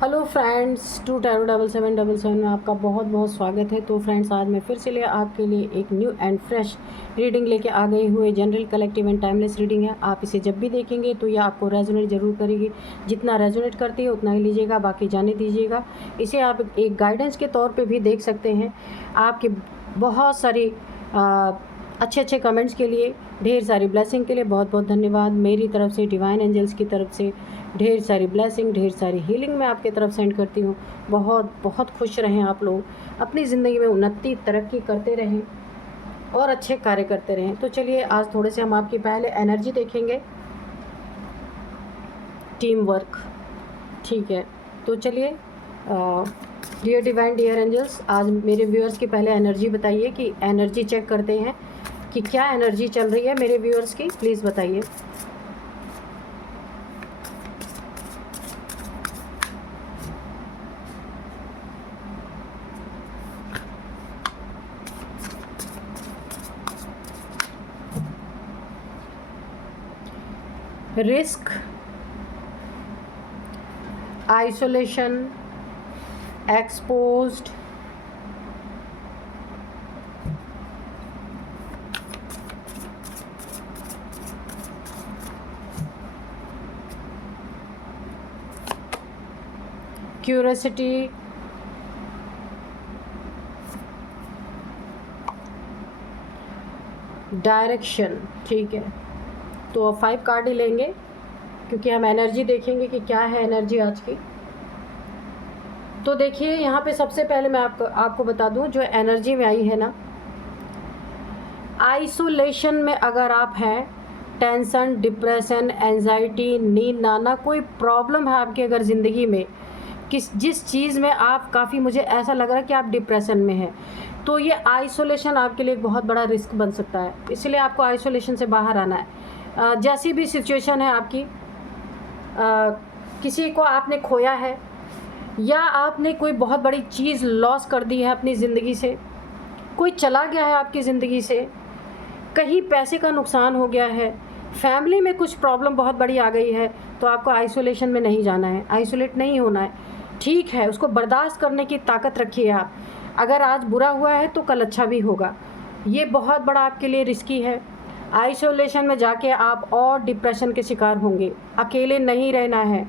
Hello friends, to tarot 7777 में आपका बहुत बहुत स्वागत है। तो फ्रेंड्स, आज मैं फिर से आपके लिए एक न्यू एंड फ्रेश रीडिंग लेके आ गई हुई। General, collective and timeless reading है। आप इसे जब भी देखेंगे तो यह आपको रेजोनेट जरूर करेगी। जितना रेजोनेट करती है उतना ही लीजिएगा, बाकी जाने दीजिएगा। इसे आप एक गाइडेंस के तौर पर भी देख सकते हैं। आपके बहुत सारी अच्छे अच्छे कमेंट्स के लिए, ढेर सारी ब्लेसिंग के लिए बहुत बहुत धन्यवाद। मेरी तरफ से, डिवाइन एंजल्स की तरफ से ढेर सारी ब्लेसिंग, ढेर सारी हीलिंग मैं आपके तरफ सेंड करती हूँ। बहुत बहुत खुश रहें आप लोग, अपनी ज़िंदगी में उन्नति तरक्की करते रहें और अच्छे कार्य करते रहें। तो चलिए, आज थोड़े से हम आपकी पहले एनर्जी देखेंगे। टीम वर्क, ठीक है। तो चलिए, डियर डिवाइन, डियर एंजल्स, आज मेरे व्यूअर्स की पहले एनर्जी बताइए कि एनर्जी चेक करते हैं कि क्या एनर्जी चल रही है मेरे व्यूअर्स की। प्लीज़ बताइए। Risk, isolation, exposed, curiosity, direction. ठीक है, तो अब 5 कार्ड ही लेंगे क्योंकि हम एनर्जी देखेंगे कि क्या है एनर्जी आज की। तो देखिए, यहाँ पे सबसे पहले मैं आपको बता दूँ जो एनर्जी में आई है ना, आइसोलेशन में अगर आप हैं, टेंशन, डिप्रेशन, एंजाइटी, नींद ना आना, कोई प्रॉब्लम है आपकी अगर ज़िंदगी में, जिस चीज़ में आप काफ़ी, मुझे ऐसा लग रहा है कि आप डिप्रेशन में हैं, तो ये आइसोलेशन आपके लिए एक बहुत बड़ा रिस्क बन सकता है। इसलिए आपको आइसोलेशन से बाहर आना है। जैसी भी सिचुएशन है आपकी, किसी को आपने खोया है या आपने कोई बहुत बड़ी चीज़ लॉस कर दी है अपनी ज़िंदगी से, कोई चला गया है आपकी ज़िंदगी से, कहीं पैसे का नुकसान हो गया है, फैमिली में कुछ प्रॉब्लम बहुत बड़ी आ गई है, तो आपको आइसोलेशन में नहीं जाना है, आइसोलेट नहीं होना है। ठीक है, उसको बर्दाश्त करने की ताकत रखिए आप। अगर आज बुरा हुआ है तो कल अच्छा भी होगा। ये बहुत बड़ा आपके लिए रिस्की है। आइसोलेशन में जाके आप और डिप्रेशन के शिकार होंगे। अकेले नहीं रहना है,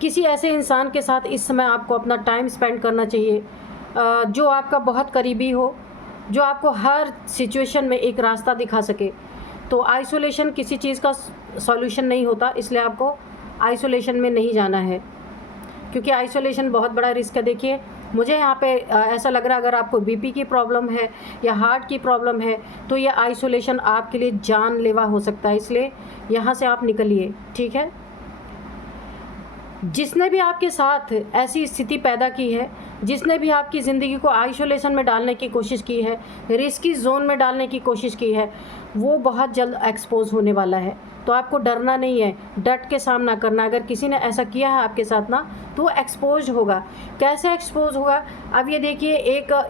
किसी ऐसे इंसान के साथ इस समय आपको अपना टाइम स्पेंड करना चाहिए जो आपका बहुत करीबी हो, जो आपको हर सिचुएशन में एक रास्ता दिखा सके। तो आइसोलेशन किसी चीज़ का सॉल्यूशन नहीं होता, इसलिए आपको आइसोलेशन में नहीं जाना है, क्योंकि आइसोलेशन बहुत बड़ा रिस्क है। देखिए, मुझे यहाँ पे ऐसा लग रहा है, अगर आपको बीपी की प्रॉब्लम है या हार्ट की प्रॉब्लम है तो ये आइसोलेशन आपके लिए जानलेवा हो सकता है, इसलिए यहाँ से आप निकलिए। ठीक है, जिसने भी आपके साथ ऐसी स्थिति पैदा की है, जिसने भी आपकी ज़िंदगी को आइसोलेशन में डालने की कोशिश की है, रिस्की जोन में डालने की कोशिश की है, वो बहुत जल्द एक्सपोज होने वाला है। तो आपको डरना नहीं है, डट के सामना करना। अगर किसी ने ऐसा किया है आपके साथ ना, तो वो एक्सपोज होगा। कैसे एक्सपोज होगा? अब ये देखिए,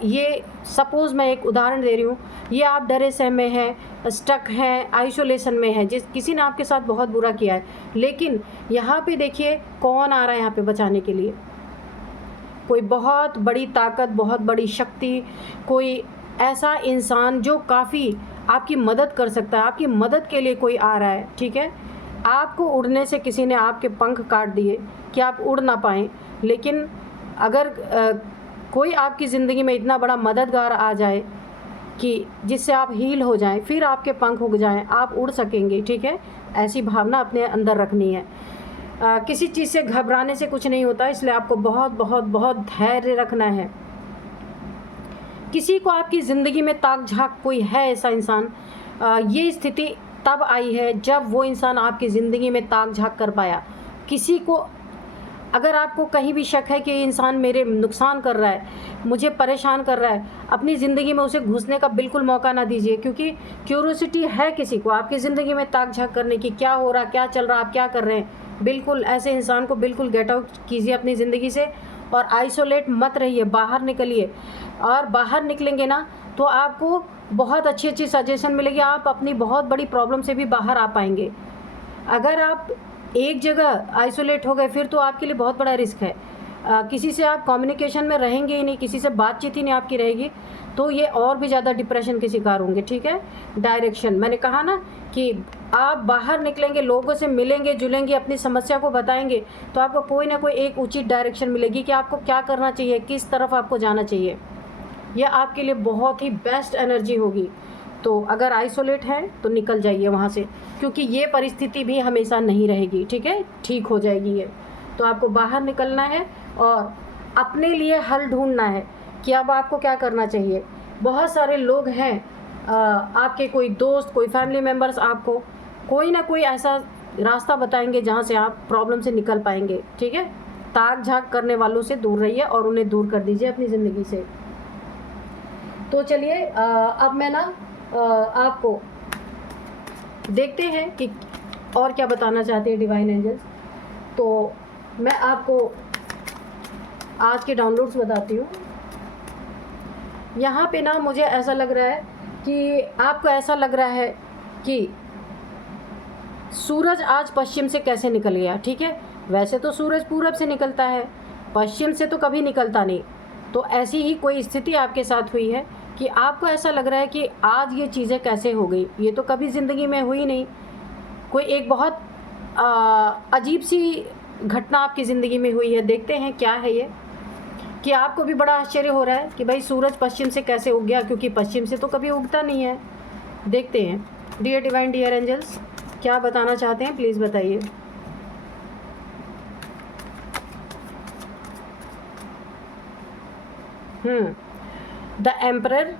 ये सपोज़ मैं एक उदाहरण दे रही हूँ। ये आप डरे सहमे हैं, स्टक हैं, आइसोलेशन में हैं, किसी ने आपके साथ बहुत बुरा किया है, लेकिन यहाँ पे देखिए कौन आ रहा है यहाँ पे बचाने के लिए। कोई बहुत बड़ी ताकत, बहुत बड़ी शक्ति, कोई ऐसा इंसान जो काफ़ी आपकी मदद कर सकता है, आपकी मदद के लिए कोई आ रहा है। ठीक है, आपको उड़ने से किसी ने आपके पंख काट दिए कि आप उड़ ना पाएँ, लेकिन अगर कोई आपकी ज़िंदगी में इतना बड़ा मददगार आ जाए कि जिससे आप हील हो जाएं, फिर आपके पंख उग जाएं, आप उड़ सकेंगे। ठीक है, ऐसी भावना अपने अंदर रखनी है। किसी चीज़ से घबराने से कुछ नहीं होता, इसलिए आपको बहुत बहुत बहुत धैर्य रखना है। किसी को आपकी ज़िंदगी में ताक झाँक कोई है ऐसा इंसान, ये स्थिति तब आई है जब वो इंसान आपकी ज़िंदगी में ताक झाँक कर पाया। किसी को, अगर आपको कहीं भी शक है कि ये इंसान मेरे नुकसान कर रहा है, मुझे परेशान कर रहा है, अपनी ज़िंदगी में उसे घुसने का बिल्कुल मौका ना दीजिए, क्योंकि क्यूरियोसिटी है किसी को आपकी ज़िंदगी में ताक झाँक करने की, क्या हो रहा, क्या चल रहा, आप क्या कर रहे हैं। बिल्कुल ऐसे इंसान को बिल्कुल गेट आउट कीजिए अपनी ज़िंदगी से और आइसोलेट मत रहिए, बाहर निकलिए। और बाहर निकलेंगे ना तो आपको बहुत अच्छी अच्छी सजेशन मिलेगी, आप अपनी बहुत बड़ी प्रॉब्लम से भी बाहर आ पाएंगे। अगर आप एक जगह आइसोलेट हो गए फिर तो आपके लिए बहुत बड़ा रिस्क है। किसी से आप कम्युनिकेशन में रहेंगे ही नहीं, किसी से बातचीत ही नहीं आपकी रहेगी, तो ये और भी ज़्यादा डिप्रेशन के शिकार होंगे। ठीक है, डायरेक्शन मैंने कहा ना कि आप बाहर निकलेंगे, लोगों से मिलेंगे जुलेंगे, अपनी समस्या को बताएंगे, तो आपको कोई ना कोई एक उचित डायरेक्शन मिलेगी कि आपको क्या करना चाहिए, किस तरफ आपको जाना चाहिए। यह आपके लिए बहुत ही बेस्ट एनर्जी होगी। तो अगर आइसोलेट है तो निकल जाइए वहाँ से, क्योंकि ये परिस्थिति भी हमेशा नहीं रहेगी। ठीक है, ठीक हो जाएगी ये। तो आपको बाहर निकलना है और अपने लिए हल ढूंढना है कि अब आपको क्या करना चाहिए। बहुत सारे लोग हैं, आपके कोई दोस्त, कोई फैमिली मेम्बर्स आपको कोई ना कोई ऐसा रास्ता बताएंगे जहाँ से आप प्रॉब्लम से निकल पाएंगे। ठीक है, ताक झाक करने वालों से दूर रहिए और उन्हें दूर कर दीजिए अपनी ज़िंदगी से। तो चलिए अब मैं ना आपको देखते हैं कि और क्या बताना चाहते हैं डिवाइन एंजल्स। तो मैं आपको आज के डाउनलोड्स बताती हूँ। यहाँ पे ना मुझे ऐसा लग रहा है कि आपको ऐसा लग रहा है कि सूरज आज पश्चिम से कैसे निकल गया। ठीक है, वैसे तो सूरज पूरब से निकलता है, पश्चिम से तो कभी निकलता नहीं। तो ऐसी ही कोई स्थिति आपके साथ हुई है कि आपको ऐसा लग रहा है कि आज ये चीज़ें कैसे हो गई, ये तो कभी ज़िंदगी में हुई नहीं। कोई एक बहुत अजीब सी घटना आपकी ज़िंदगी में हुई है। देखते हैं क्या है ये, कि आपको भी बड़ा आश्चर्य हो रहा है कि भाई सूरज पश्चिम से कैसे उग गया, क्योंकि पश्चिम से तो कभी उगता नहीं है। देखते हैं डियर डिवाइन डियर एंजल्स क्या बताना चाहते हैं, प्लीज़ बताइए। द एम्परर,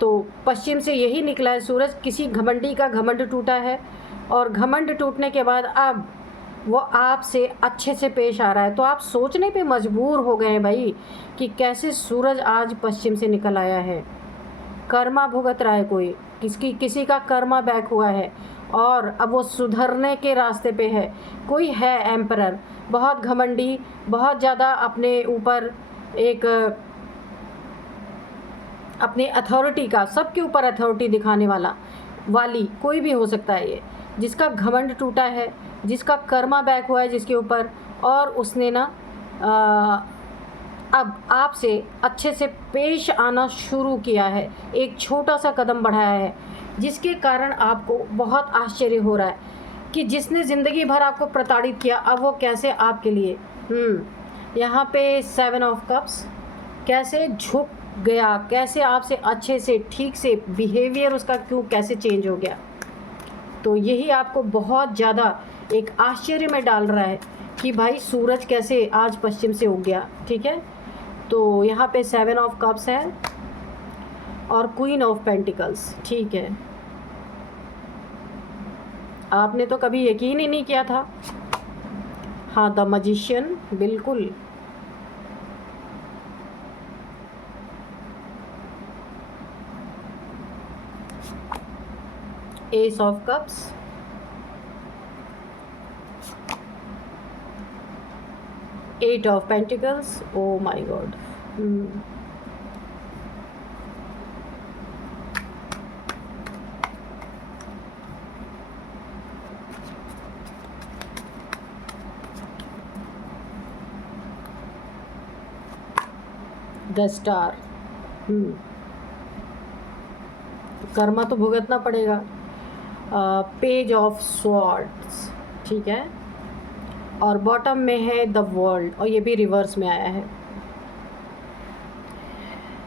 तो पश्चिम से यही निकला है सूरज। किसी घमंडी का घमंड टूटा है और घमंड टूटने के बाद अब वो आपसे अच्छे से पेश आ रहा है। तो आप सोचने पे मजबूर हो गए हैं भाई कि कैसे सूरज आज पश्चिम से निकल आया है। कर्मा भुगत रहा है कोई, किसी का कर्मा बैक हुआ है और अब वो सुधरने के रास्ते पे है। कोई है एम्परर, बहुत घमंडी, बहुत ज़्यादा अपने ऊपर एक अपनी अथॉरिटी का, सबके ऊपर अथॉरिटी दिखाने वाली कोई भी हो सकता है ये, जिसका घमंड टूटा है, जिसका कर्मा बैक हुआ है जिसके ऊपर, और उसने ना अब आपसे अच्छे से पेश आना शुरू किया है, एक छोटा सा कदम बढ़ाया है, जिसके कारण आपको बहुत आश्चर्य हो रहा है कि जिसने ज़िंदगी भर आपको प्रताड़ित किया अब वो कैसे आपके लिए यहाँ पे 7 ऑफ कप्स कैसे झुक गया, कैसे आपसे अच्छे से ठीक से बिहेवियर उसका क्यों कैसे चेंज हो गया। तो यही आपको बहुत ज़्यादा एक आश्चर्य में डाल रहा है कि भाई सूरज कैसे आज पश्चिम से उग गया। ठीक है, तो यहाँ पे 7 ऑफ कप्स है और क्वीन ऑफ पेंटिकल्स। ठीक है, आपने तो कभी यकीन ही नहीं किया था। हाँ, द मैजिशियन, बिल्कुल। Ace of cups, eight of pentacles, oh my god. The star, कर्मा तो भुगतना पड़ेगा। पेज ऑफ स्वॉर्ड्स, ठीक है, और बॉटम में है द वर्ल्ड, और ये भी रिवर्स में आया है।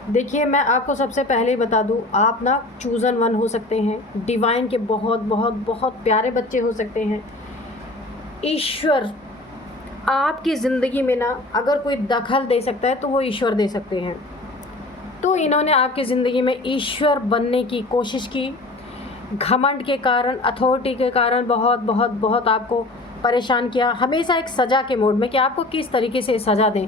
देखिए, मैं आपको सबसे पहले बता दूं, आप ना चूज़न वन हो सकते हैं, डिवाइन के बहुत बहुत बहुत प्यारे बच्चे हो सकते हैं। ईश्वर आपकी ज़िंदगी में ना अगर कोई दखल दे सकता है तो वो ईश्वर दे सकते हैं। तो इन्होंने आपकी ज़िंदगी में ईश्वर बनने की कोशिश की, घमंड के कारण, अथॉरिटी के कारण बहुत बहुत बहुत आपको परेशान किया, हमेशा एक सज़ा के मोड में कि आपको किस तरीके से सज़ा दें।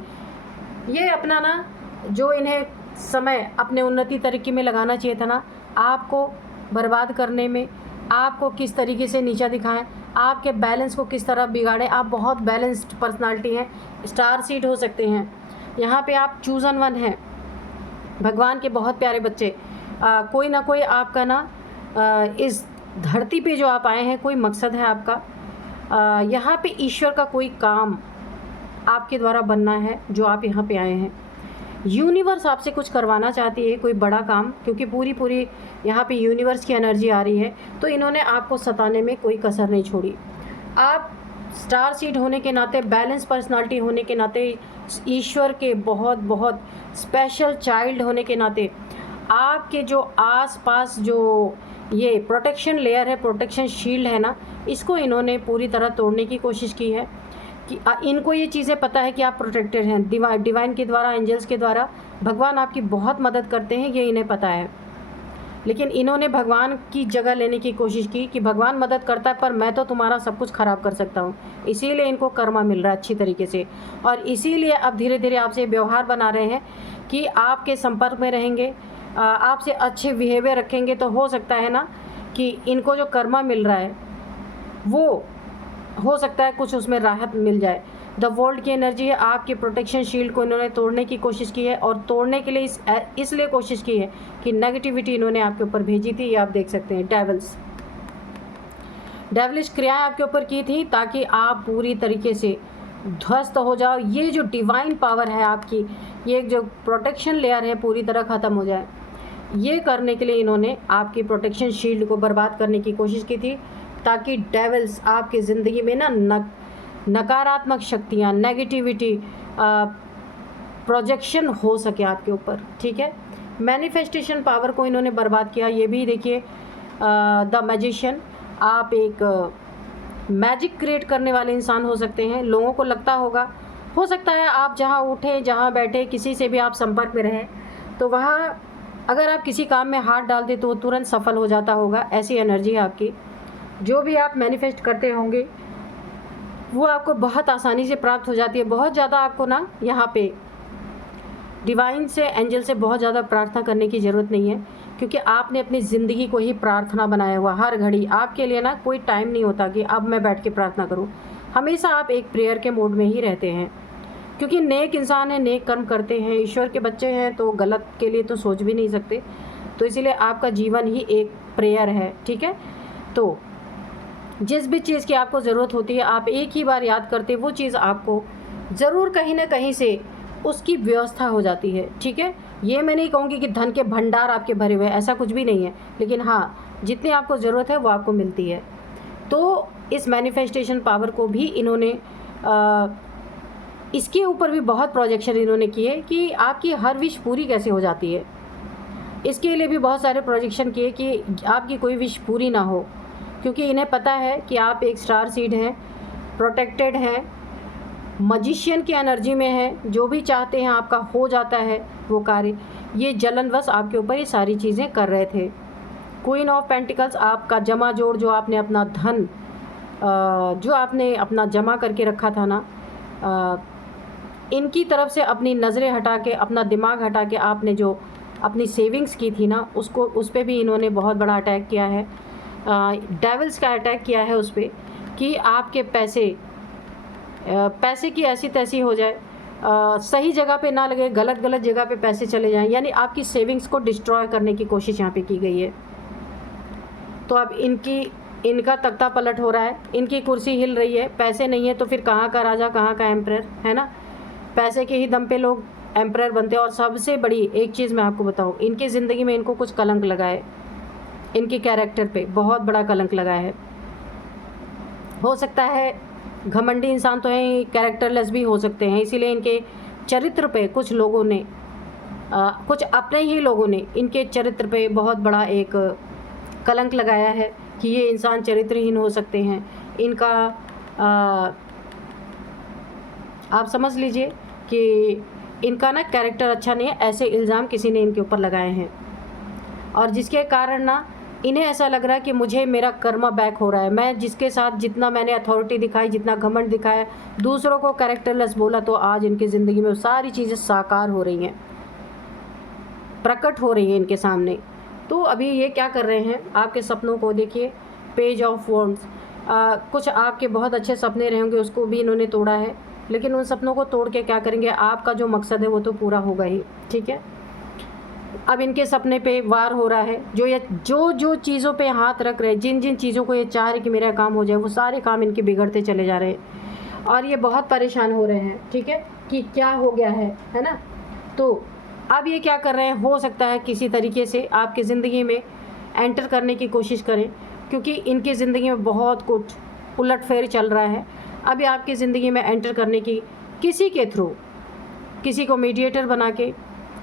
ये अपना ना जो इन्हें समय अपने उन्नति तरक्की में लगाना चाहिए था ना, आपको बर्बाद करने में, आपको किस तरीके से नीचा दिखाएं, आपके बैलेंस को किस तरह बिगाड़ें। आप बहुत बैलेंस्ड पर्सनालिटी हैं, स्टार सीड हो सकते हैं। यहाँ पे आप चूज़न वन हैं, भगवान के बहुत प्यारे बच्चे। कोई ना कोई आपका ना इस धरती पे जो आप आए हैं कोई मकसद है आपका। यहाँ पे ईश्वर का कोई काम आपके द्वारा बनना है जो आप यहाँ पे आए हैं। यूनिवर्स आपसे कुछ करवाना चाहती है, कोई बड़ा काम, क्योंकि पूरी यहाँ पे यूनिवर्स की एनर्जी आ रही है, तो इन्होंने आपको सताने में कोई कसर नहीं छोड़ी। आप स्टार सीड होने के नाते, बैलेंस पर्सनालिटी होने के नाते, ईश्वर के बहुत स्पेशल चाइल्ड होने के नाते, आपके जो आसपास जो ये प्रोटेक्शन लेयर है, प्रोटेक्शन शील्ड है ना, इसको इन्होंने पूरी तरह तोड़ने की कोशिश की है। कि इनको ये चीज़ें पता है कि आप प्रोटेक्टेड हैं, डिवाइन के द्वारा, एंजल्स के द्वारा भगवान आपकी बहुत मदद करते हैं, ये इन्हें पता है। लेकिन इन्होंने भगवान की जगह लेने की कोशिश की कि भगवान मदद करता है, पर मैं तो तुम्हारा सब कुछ ख़राब कर सकता हूँ। इसीलिए इनको कर्मा मिल रहा है अच्छी तरीके से, और इसीलिए अब धीरे धीरे आपसे व्यवहार बना रहे हैं कि आपके संपर्क में रहेंगे, आपसे अच्छे बिहेवियर रखेंगे, तो हो सकता है ना कि इनको जो कर्मा मिल रहा है वो हो सकता है कुछ उसमें राहत मिल जाए। द वर्ल्ड की एनर्जी है, आपके प्रोटेक्शन शील्ड को इन्होंने तोड़ने की कोशिश की है, और तोड़ने के लिए इसलिए कोशिश की है कि नेगेटिविटी इन्होंने आपके ऊपर भेजी थी। ये आप देख सकते हैं, डेविलिश क्रियाएं आपके ऊपर की थी ताकि आप पूरी तरीके से ध्वस्त हो जाओ। ये जो डिवाइन पावर है आपकी, ये जो प्रोटेक्शन लेयर है, पूरी तरह ख़त्म हो जाए। ये करने के लिए इन्होंने आपकी प्रोटेक्शन शील्ड को बर्बाद करने की कोशिश की थी, ताकि डेविल्स आपकी ज़िंदगी में ना नकारात्मक शक्तियाँ, नेगेटिविटी, प्रोजेक्शन हो सके आपके ऊपर। ठीक है, मैनिफेस्टेशन पावर को इन्होंने बर्बाद किया। ये भी देखिए, द मैजिशियन, आप एक मैजिक क्रिएट करने वाले इंसान हो सकते हैं। लोगों को लगता होगा, हो सकता है आप जहाँ उठें, जहाँ बैठे, किसी से भी आप संपर्क में रहें, तो वहाँ अगर आप किसी काम में हाथ डाल दें तो वो तुरंत सफल हो जाता होगा। ऐसी एनर्जी है आपकी। जो भी आप मैनिफेस्ट करते होंगे वो आपको बहुत आसानी से प्राप्त हो जाती है। बहुत ज़्यादा आपको ना यहाँ पे डिवाइन से, एंजल से बहुत ज़्यादा प्रार्थना करने की ज़रूरत नहीं है, क्योंकि आपने अपनी ज़िंदगी को ही प्रार्थना बनाया हुआ। हर घड़ी आपके लिए ना कोई टाइम नहीं होता कि अब मैं बैठ के प्रार्थना करूँ। हमेशा आप एक प्रेयर के मोड में ही रहते हैं, क्योंकि नेक इंसान है, नेक कर्म करते हैं, ईश्वर के बच्चे हैं, तो गलत के लिए तो सोच भी नहीं सकते। तो इसीलिए आपका जीवन ही एक प्रेयर है। ठीक है, तो जिस भी चीज़ की आपको ज़रूरत होती है, आप एक ही बार याद करते, वो चीज़ आपको ज़रूर कहीं ना कहीं से उसकी व्यवस्था हो जाती है। ठीक है, ये मैं नहीं कहूँगी कि धन के भंडार आपके भरे हुए हैं, ऐसा कुछ भी नहीं है, लेकिन हाँ, जितनी आपको ज़रूरत है वो आपको मिलती है। तो इस मैनिफेस्टेशन पावर को भी इन्होंने इसके ऊपर भी बहुत प्रोजेक्शन इन्होंने किए कि आपकी हर विश पूरी कैसे हो जाती है। इसके लिए भी बहुत सारे प्रोजेक्शन किए कि आपकी कोई विश पूरी ना हो, क्योंकि इन्हें पता है कि आप एक स्टार सीड हैं, प्रोटेक्टेड हैं, मजिशियन की एनर्जी में है। जो भी चाहते हैं आपका हो जाता है वो कार्य। ये जलनवश आपके ऊपर ये सारी चीज़ें कर रहे थे। क्वीन ऑफ पेंटिकल्स, आपका जमा जोड़, जो आपने अपना धन जो आपने अपना जमा करके रखा था ना, इनकी तरफ से अपनी नज़रें हटा के, अपना दिमाग हटा के, आपने जो अपनी सेविंग्स की थी ना, उसको, उस पर भी इन्होंने बहुत बड़ा अटैक किया है। डेविल्स का अटैक किया है उस पर कि आपके पैसे की ऐसी तैसी हो जाए, सही जगह पे ना लगे, गलत जगह पे पैसे चले जाएं, यानी आपकी सेविंग्स को डिस्ट्रॉय करने की कोशिश यहाँ पे की गई है। तो अब इनका तख्ता पलट हो रहा है, इनकी कुर्सी हिल रही है। पैसे नहीं है तो फिर कहाँ का राजा, कहाँ का एम्परर, है ना। पैसे के ही दम पे लोग एम्परर बनते हैं। और सबसे बड़ी एक चीज़ मैं आपको बताऊँ, इनकी ज़िंदगी में इनको कुछ कलंक लगा है, इनके कैरेक्टर पे बहुत बड़ा कलंक लगा है। हो सकता है घमंडी इंसान तो हैं, कैरेक्टरलेस भी हो सकते हैं, इसीलिए इनके चरित्र पे कुछ लोगों ने, कुछ अपने ही लोगों ने इनके चरित्र पे बहुत बड़ा एक कलंक लगाया है कि ये इंसान चरित्रहीन हो सकते हैं। इनका आप समझ लीजिए कि इनका ना कैरेक्टर अच्छा नहीं है, ऐसे इल्ज़ाम किसी ने इनके ऊपर लगाए हैं, और जिसके कारण ना इन्हें ऐसा लग रहा है कि मुझे मेरा कर्मा बैक हो रहा है। मैं जिसके साथ जितना मैंने अथॉरिटी दिखाई, जितना घमंड दिखाया, दूसरों को कैरेक्टरलेस बोला, तो आज इनकी ज़िंदगी में सारी चीज़ें साकार हो रही हैं, प्रकट हो रही हैं इनके सामने। तो अभी ये क्या कर रहे हैं, आपके सपनों को देखिए, पेज ऑफ वॉन्ड्स, कुछ आपके बहुत अच्छे सपने रहेंगे, उसको भी इन्होंने तोड़ा है। लेकिन उन सपनों को तोड़ के क्या करेंगे, आपका जो मकसद है वो तो पूरा होगा ही। ठीक है, अब इनके सपने पे वार हो रहा है। जो चीज़ों पे हाथ रख रहे हैं, जिन जिन चीज़ों को ये चाह रहे कि मेरा काम हो जाए, वो सारे काम इनके बिगड़ते चले जा रहे हैं और ये बहुत परेशान हो रहे हैं। ठीक है, कि क्या हो गया है ना। तो अब ये क्या कर रहे हैं, हो सकता है किसी तरीके से आपकी ज़िंदगी में एंटर करने की कोशिश करें, क्योंकि इनकी ज़िंदगी में बहुत कुछ उलटफेर चल रहा है। अभी आपकी ज़िंदगी में एंटर करने की किसी के थ्रू, किसी को मीडिएटर बना के,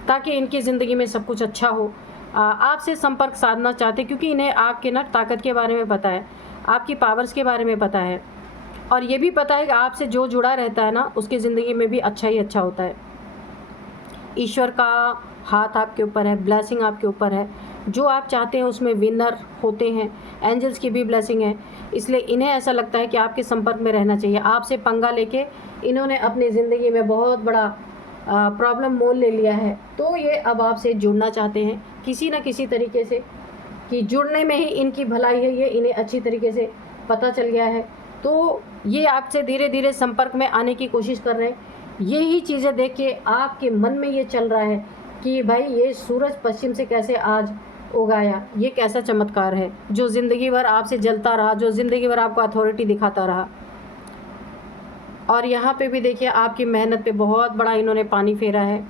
ताकि इनकी ज़िंदगी में सब कुछ अच्छा हो, आपसे संपर्क साधना चाहते, क्योंकि इन्हें आपके ना ताकत के बारे में पता है, आपकी पावर्स के बारे में पता है, और ये भी पता है कि आपसे जो जुड़ा रहता है ना, उसकी ज़िंदगी में भी अच्छा ही अच्छा होता है। ईश्वर का हाथ आपके ऊपर है, ब्लेसिंग आपके ऊपर है, जो आप चाहते हैं उसमें विनर होते हैं। एंजल्स की भी ब्लेसिंग है, इसलिए इन्हें ऐसा लगता है कि आपके संपर्क में रहना चाहिए। आपसे पंगा लेके इन्होंने अपनी ज़िंदगी में बहुत बड़ा प्रॉब्लम मोल ले लिया है, तो ये अब आपसे जुड़ना चाहते हैं किसी न किसी तरीके से, कि जुड़ने में ही इनकी भलाई है, ये इन्हें अच्छी तरीके से पता चल गया है। तो ये आपसे धीरे धीरे संपर्क में आने की कोशिश कर रहे हैं। यही चीज़ें देख के आपके मन में ये चल रहा है कि भाई ये सूरज पश्चिम से कैसे आज उगाया, ये कैसा चमत्कार है, जो ज़िंदगी भर आपसे जलता रहा, जो ज़िंदगी भर आपको अथॉरिटी दिखाता रहा। और यहाँ पे भी देखिए आपकी मेहनत पे बहुत बड़ा इन्होंने पानी फेरा है।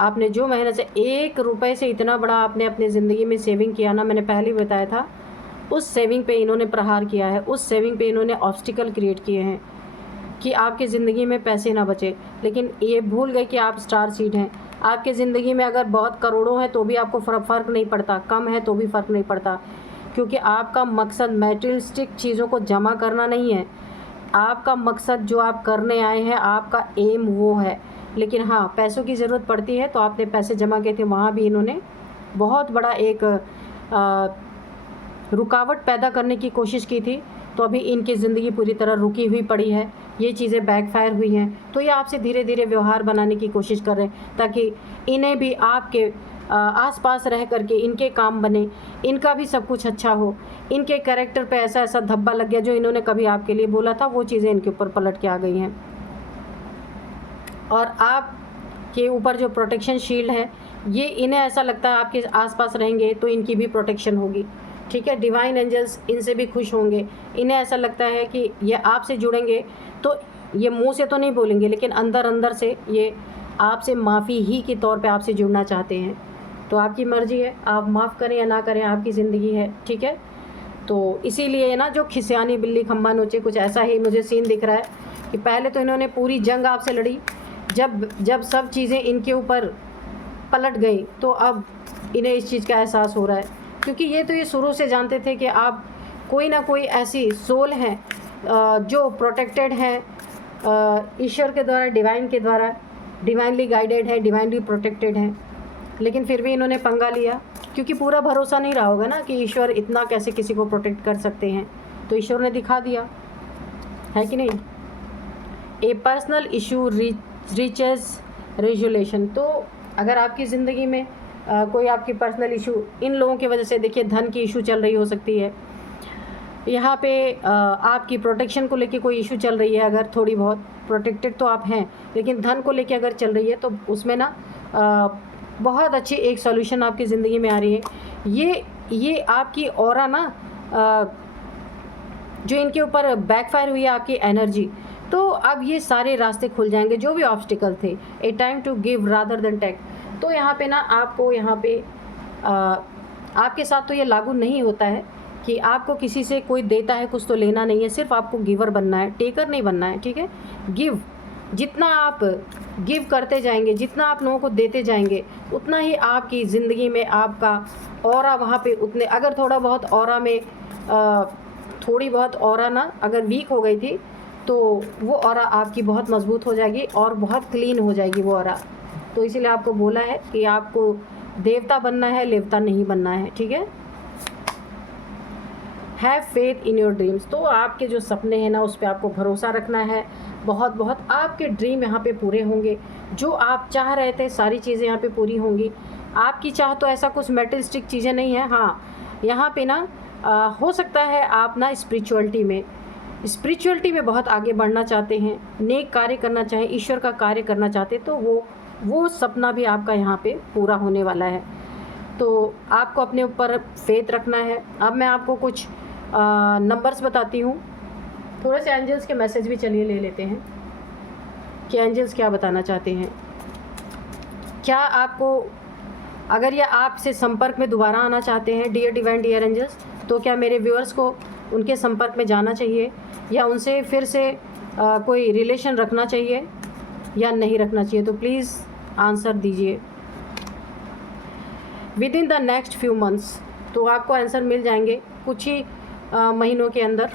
आपने जो मेहनत से 1 रुपये से इतना बड़ा आपने अपनी ज़िंदगी में सेविंग किया ना, मैंने पहले ही बताया था, उस सेविंग पे इन्होंने प्रहार किया है, उस सेविंग पे इन्होंने ऑब्स्टिकल क्रिएट किए हैं कि आपकी ज़िंदगी में पैसे ना बचे। लेकिन ये भूल गए कि आप स्टार सीड हैं। आपकी ज़िंदगी में अगर बहुत करोड़ों हैं तो भी आपको फ़र्क नहीं पड़ता, कम है तो भी फ़र्क नहीं पड़ता, क्योंकि आपका मकसद मैटेरियलिस्टिक चीज़ों को जमा करना नहीं है। आपका मकसद जो आप करने आए हैं, आपका एम वो है। लेकिन हाँ, पैसों की ज़रूरत पड़ती है, तो आपने पैसे जमा किए थे, वहाँ भी इन्होंने बहुत बड़ा एक रुकावट पैदा करने की कोशिश की थी। तो अभी इनकी ज़िंदगी पूरी तरह रुकी हुई पड़ी है, ये चीज़ें बैकफायर हुई हैं। तो ये आपसे धीरे धीरे व्यवहार बनाने की कोशिश कर रहे हैं, ताकि इन्हें भी आपके आसपास रह करके इनके काम बने, इनका भी सब कुछ अच्छा हो। इनके कैरेक्टर पे ऐसा ऐसा धब्बा लग गया, जो इन्होंने कभी आपके लिए बोला था, वो चीज़ें इनके ऊपर पलट के आ गई हैं। और आपके ऊपर जो प्रोटेक्शन शील्ड है, ये इन्हें ऐसा लगता है आपके आसपास रहेंगे तो इनकी भी प्रोटेक्शन होगी। ठीक है, डिवाइन एंजल्स इनसे भी खुश होंगे। इन्हें ऐसा लगता है कि ये आपसे जुड़ेंगे तो ये मुंह से तो नहीं बोलेंगे, लेकिन अंदर अंदर से ये आपसे माफ़ी ही के तौर पे आपसे जुड़ना चाहते हैं। तो आपकी मर्ज़ी है, आप माफ़ करें या ना करें, आपकी ज़िंदगी है। ठीक है, तो इसीलिए ना, जो खिसियानी बिल्ली खम्बा नोचे, कुछ ऐसा ही मुझे सीन दिख रहा है कि पहले तो इन्होंने पूरी जंग आपसे लड़ी, जब सब चीज़ें इनके ऊपर पलट गई, तो अब इन्हें इस चीज़ का एहसास हो रहा है, क्योंकि ये शुरू से जानते थे कि आप कोई ना कोई ऐसी सोल हैं जो प्रोटेक्टेड हैं ईश्वर के द्वारा, डिवाइन के द्वारा, डिवाइनली गाइडेड है, डिवाइनली प्रोटेक्टेड हैं। लेकिन फिर भी इन्होंने पंगा लिया, क्योंकि पूरा भरोसा नहीं रहा होगा ना कि ईश्वर इतना कैसे किसी को प्रोटेक्ट कर सकते हैं। तो ईश्वर ने दिखा दिया है कि नहीं। ए पर्सनल इशू रीचेस रेजुलेशन। तो अगर आपकी ज़िंदगी में कोई आपकी पर्सनल इशू, इन लोगों की वजह से, देखिए धन की इशू चल रही हो सकती है, यहाँ पे आपकी प्रोटेक्शन को लेके कोई इशू चल रही है, अगर थोड़ी बहुत प्रोटेक्टेड तो आप हैं, लेकिन धन को लेके अगर चल रही है, तो उसमें ना बहुत अच्छी एक सॉल्यूशन आपकी ज़िंदगी में आ रही है। ये आपकी ऑरा ना, जो इनके ऊपर बैकफायर हुई है आपकी एनर्जी, तो अब ये सारे रास्ते खुल जाएंगे, जो भी ऑब्स्टिकल थे। A time to give rather than take. तो यहाँ पे ना आपको, यहाँ पे आपके साथ तो ये लागू नहीं होता है कि आपको किसी से कोई देता है कुछ तो लेना नहीं है, सिर्फ आपको गिवर बनना है, टेकर नहीं बनना है। ठीक है, गिव, जितना आप गिव करते जाएंगे, जितना आप लोगों को देते जाएंगे, उतना ही आपकी ज़िंदगी में आपका ऑरा वहाँ पे उतने, अगर थोड़ा बहुत ऑरा में थोड़ी बहुत ऑरा ना अगर वीक हो गई थी, तो वो ऑरा आपकी बहुत मजबूत हो जाएगी और बहुत क्लीन हो जाएगी वो ऑरा। तो इसीलिए आपको बोला है कि आपको देवता बनना है, लेवता नहीं बनना है। ठीक है, have faith in your dreams. तो आपके जो सपने हैं ना, उस पर आपको भरोसा रखना है। बहुत बहुत आपके ड्रीम यहाँ पे पूरे होंगे, जो आप चाह रहे थे सारी चीज़ें यहाँ पे पूरी होंगी। आपकी चाह तो ऐसा कुछ मेटलिस्टिक चीज़ें नहीं है। हाँ, यहाँ पे ना हो सकता है आप ना स्पिरिचुअलिटी में बहुत आगे बढ़ना चाहते हैं, नेक कार्य करना चाहें, ईश्वर का कार्य करना चाहते, तो वो सपना भी आपका यहाँ पे पूरा होने वाला है। तो आपको अपने ऊपर फेथ रखना है। अब मैं आपको कुछ नंबर्स बताती हूँ। थोड़े से एंजल्स के मैसेज भी चलिए ले लेते हैं कि एंजल्स क्या बताना चाहते हैं। क्या आपको, अगर ये आपसे संपर्क में दोबारा आना चाहते हैं, डियर डिवाइन डियर एंजल्स, तो क्या मेरे व्यूअर्स को उनके संपर्क में जाना चाहिए या उनसे फिर से कोई रिलेशन रखना चाहिए या नहीं रखना चाहिए? तो प्लीज़ आंसर दीजिए with in the next few months. तो आपको आंसर मिल जाएंगे कुछ ही महीनों के अंदर।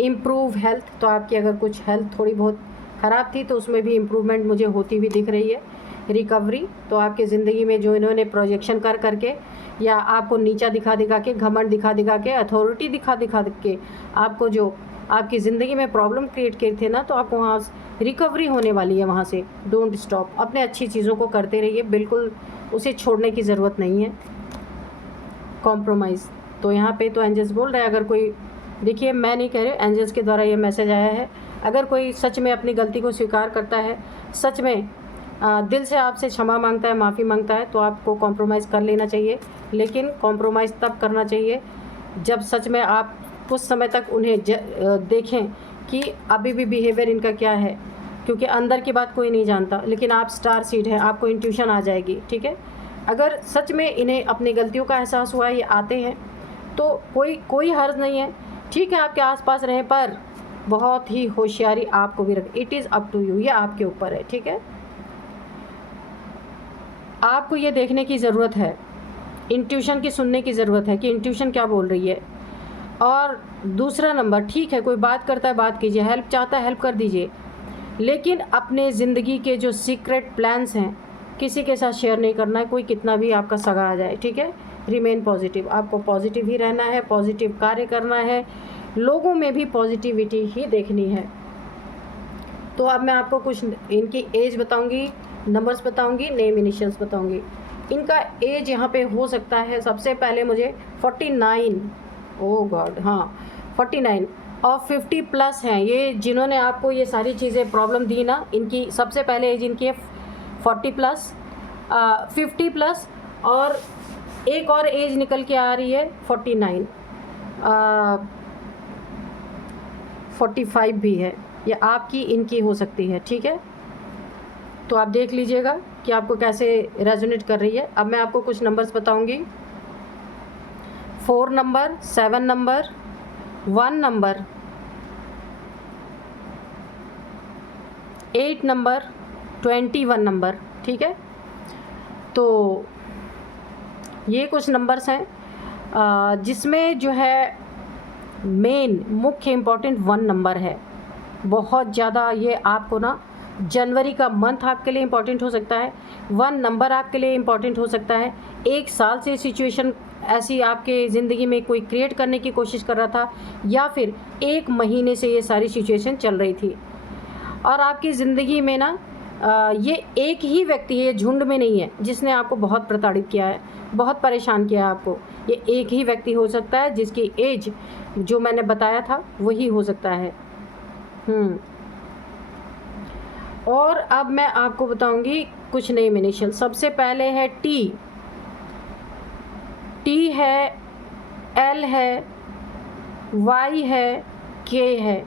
इम्प्रूव हेल्थ, तो आपकी अगर कुछ हेल्थ थोड़ी बहुत ख़राब थी तो उसमें भी इम्प्रूवमेंट मुझे होती हुई दिख रही है। रिकवरी, तो आपकी ज़िंदगी में जो इन्होंने प्रोजेक्शन कर करके या आपको नीचा दिखा दिखा के, घमंड दिखा दिखा के, अथॉरिटी दिखा दिखा के आपको जो आपकी ज़िंदगी में प्रॉब्लम क्रिएट किए थे ना, तो आपको वहाँ रिकवरी होने वाली है वहाँ से। डोंट स्टॉप, अपने अच्छी चीज़ों को करते रहिए, बिल्कुल उसे छोड़ने की ज़रूरत नहीं है। कॉम्प्रोमाइज़, तो यहाँ पे तो एंजल्स बोल रहे हैं, अगर कोई, देखिए मैं नहीं कह रही, एंजल्स के द्वारा ये मैसेज आया है, अगर कोई सच में अपनी गलती को स्वीकार करता है, सच में दिल से आपसे क्षमा मांगता है, माफ़ी मांगता है, तो आपको कॉम्प्रोमाइज़ कर लेना चाहिए। लेकिन कॉम्प्रोमाइज़ तब करना चाहिए जब सच में आप कुछ समय तक उन्हें देखें कि अभी भी बिहेवियर इनका क्या है, क्योंकि अंदर की बात कोई नहीं जानता। लेकिन आप स्टार सीड हैं, आपको इंट्यूशन आ जाएगी, ठीक है। अगर सच में इन्हें अपनी गलतियों का एहसास हुआ है, ये आते हैं, तो कोई हर्ज नहीं है, ठीक है, आपके आसपास रहें, पर बहुत ही होशियारी आपको भी रख। It is up to you, ये आपके ऊपर है, ठीक है। आपको ये देखने की ज़रूरत है, इंट्यूशन की सुनने की ज़रूरत है कि इंट्यूशन क्या बोल रही है। और दूसरा नंबर, ठीक है, कोई बात करता है, बात कीजिए, हेल्प चाहता है, हेल्प कर दीजिए, लेकिन अपने ज़िंदगी के जो सीक्रेट प्लान्स हैं किसी के साथ शेयर नहीं करना है, कोई कितना भी आपका सगा आ जाए, ठीक है। रिमेन पॉजिटिव, आपको पॉजिटिव ही रहना है, पॉजिटिव कार्य करना है, लोगों में भी पॉजिटिविटी ही देखनी है। तो अब मैं आपको कुछ इनकी एज बताऊंगी, नंबर्स बताऊंगी, नेम इनिशियल्स बताऊंगी। इनका एज यहाँ पे हो सकता है, सबसे पहले मुझे 49, ओह गॉड, हाँ 49 और 50 प्लस हैं ये, जिन्होंने आपको ये सारी चीज़ें प्रॉब्लम दी ना, इनकी सबसे पहले एज इनकी है 40 प्लस, 50 प्लस, और एक और एज निकल के आ रही है 49, 45 भी है, ये आपकी इनकी हो सकती है, ठीक है। तो आप देख लीजिएगा कि आपको कैसे रेजोनेट कर रही है। अब मैं आपको कुछ नंबर्स बताऊंगी। 4 number, 7 number, 1 number, 8 number, 21 number, ठीक है। तो ये कुछ नंबर्स हैं जिसमें जो है मेन मुख्य इम्पॉर्टेंट 1 नंबर है। बहुत ज़्यादा ये आपको ना, जनवरी का मंथ आपके लिए इम्पॉर्टेंट हो सकता है, 1 नंबर आपके लिए इम्पॉर्टेंट हो सकता है। 1 साल से सिचुएशन ऐसी आपके ज़िंदगी में कोई क्रिएट करने की कोशिश कर रहा था, या फिर 1 महीने से ये सारी सिचुएशन चल रही थी। और आपकी ज़िंदगी में ना ये एक ही व्यक्ति है, ये झुंड में नहीं है, जिसने आपको बहुत प्रताड़ित किया है, बहुत परेशान किया है आपको। ये एक ही व्यक्ति हो सकता है जिसकी एज जो मैंने बताया था वही हो सकता है। और अब मैं आपको बताऊंगी कुछ नेम इनिशियल। सबसे पहले है टी, टी है, एल है, वाई है, के है।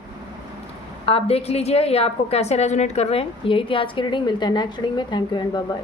आप देख लीजिए ये आपको कैसे रेजोनेट कर रहे हैं। यही थी आज की रीडिंग, मिलते हैं नेक्स्ट रीडिंग में। Thank you and bye bye.